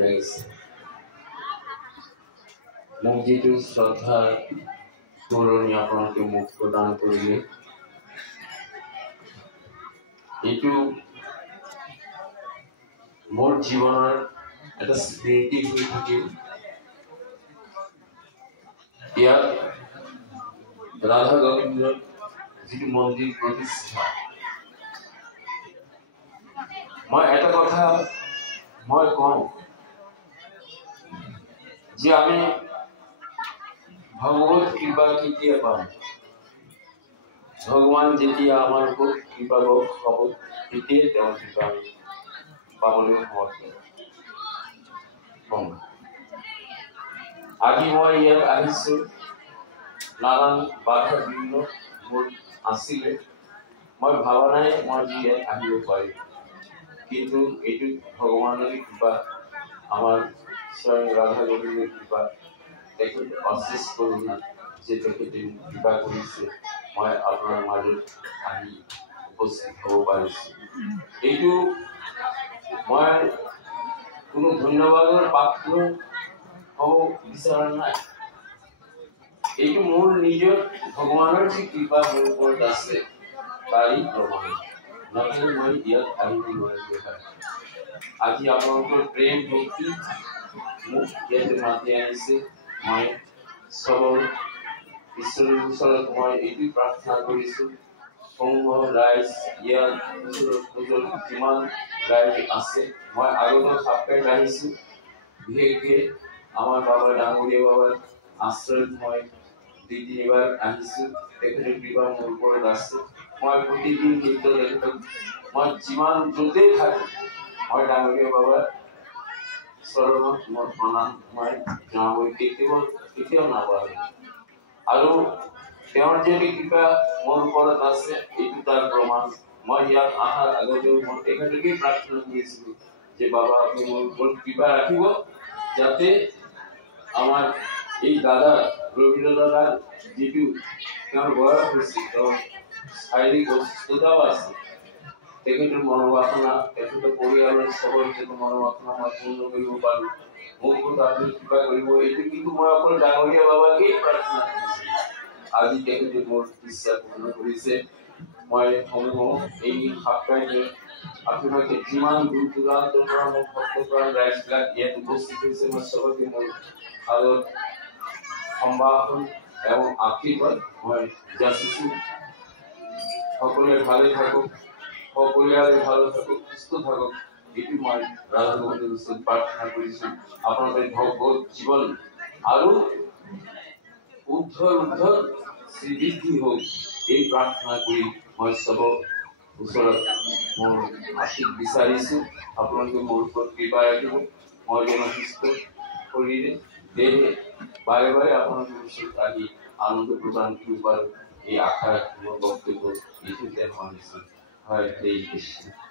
লাগিছে মোক যিটো শ্ৰদ্ধা পুৰণি আপোনালোকে মোক প্ৰদান কৰিলে এইটো মোৰ জীৱনৰ এটা স্মৃতি হৈ থাকিল ইয়াত ৰাধা গোবিন্দৰ যিটো মন্দিৰ প্ৰতিষ্ঠা মই এটা কথা মই কওঁ যে আমি ভগৱত কৃপা কেতিয়া পাম ভগৱান যেতিয়া আমাৰ ওপৰত কৃপা হ'ব তেতিয়াই তেওঁৰ কৃপা পাবলৈ সমৰ্থ হ'ম আজি মই ইয়াত আহিছোঁ নানান বাধা বিঘ্ন মোৰ আছিলে মই ভাবা নাই মই যি ইয়াত আহিব পাৰিম কিন্তু এইটো ভগৱানৰ কৃপা আমাৰ স্বয়ং ৰাধা গোবিন্দৰ কৃপা তেখেত অশেষ কৰোঁ যে তেখেতে কৃপা কৰিছে মই আপোনাৰ মাজত আহি উপস্থিত হ'ব পাৰিছোঁ এইটো মই কোনো ধন্যবাদৰ পাত্ৰ হ'ব বিচৰা নাই এইটো মোৰ নিজৰ ভগৱানৰ যি কৃপা মোৰ ওপৰত আছে তাৰেই প্ৰমাণ নহ'লে মই ইয়াত আহিব নোৱাৰিলোঁ আজি আপোনালোকৰ প্ৰেম ভক্তি মোক ইয়াতে মাতি আনিছে মই চবৰ ঈশ্বৰৰ ওচৰত মই এইটো প্ৰাৰ্থনা কৰিছোঁ সমূহ ৰাইজ ইয়াত ওচৰত যিমান ৰাইজ আছে মই আগতে সাপকাইত আহিছোঁ বিশেষকৈ আমাৰ বাবা ডাঙৰীয়া বাবাৰ আশ্ৰয়ত মই দুই তিনিবাৰ আহিছোঁ তেখেতৰ কৃপা মোৰ ওপৰত আছে মই প্ৰতিদিন নিত্য তেখেতক মই যিমান য'তেই থাকোঁ মই ডাঙৰীয়া বাবাৰ চৰণত মই প্ৰণাম মই জনাবই কেতিয়াও নাপাহৰোঁ আৰু তেওঁৰ যদি কৃপা মোৰ ওপৰত আছে এইটো তাৰ প্ৰমাণ মই ইয়াত অহাৰ আগতেও মই তেখেতকে প্ৰাৰ্থনা কৰিছিলোঁ যে বাবা আপুনি মোৰ ওপৰত কৃপা ৰাখিব যাতে আমাৰ এই দাদা ৰবীন্দ্ৰ দাদাৰ যিটো তেওঁৰ বয়স হৈছে তেওঁৰ শাৰীৰিক অসুস্থতাও আছে তেখেতৰ মনোবাসনা তেখেতৰ পৰিয়ালৰ চবৰ যিটো মনোবাসনা মই পূৰ্ণ কৰিব পাৰোঁ মোক আপুনি কৃপা কৰিব এইটো কিন্তু মই অকল ডাঙৰীয়া বাবাকেই প্ৰাৰ্থনা কৰিছিলোঁ আজি তেখেতে মোৰ ইচ্ছা পূৰ্ণ কৰিছে মই সমূহ এই সাপ্তাহিক আপোনালোকে যিমান দূৰ দূৰান্তৰ পৰা মোৰ ভক্তপ্ৰাণ ৰাইজবিলাক ইয়াত উপস্থিত হৈছে মই চবকে মোৰ আগত সম্ভাষণ এবং আশীৰ্বাদ মই যাচিছোঁ সকলোৱে ভালে থাকক সপৰিয়ালে ভালে থাকক সুস্থ থাকক এইটো মই ৰাধা গোবিন্দৰ ওচৰত প্ৰাৰ্থনা কৰিছোঁ আপোনালোকে ভগৱত জীৱন আৰু উদ্ধৰ শ্ৰীবৃদ্ধি হওক এই প্ৰাৰ্থনা কৰি মই চবৰ ওচৰত মোৰ আশীষ বিচাৰিছোঁ আপোনালোকে মোৰ ওপৰত কৃপা ৰাখিব মই যেন সুস্থ শৰীৰে দেহে বাৰে বাৰে আপোনালোকৰ ওচৰত আহি আনন্দ প্ৰদান কৰিব পাৰোঁ এই আশা মোৰ বক্তব্য এইটোতে সামৰিছোঁ হয় হৰে কৃষ্ণ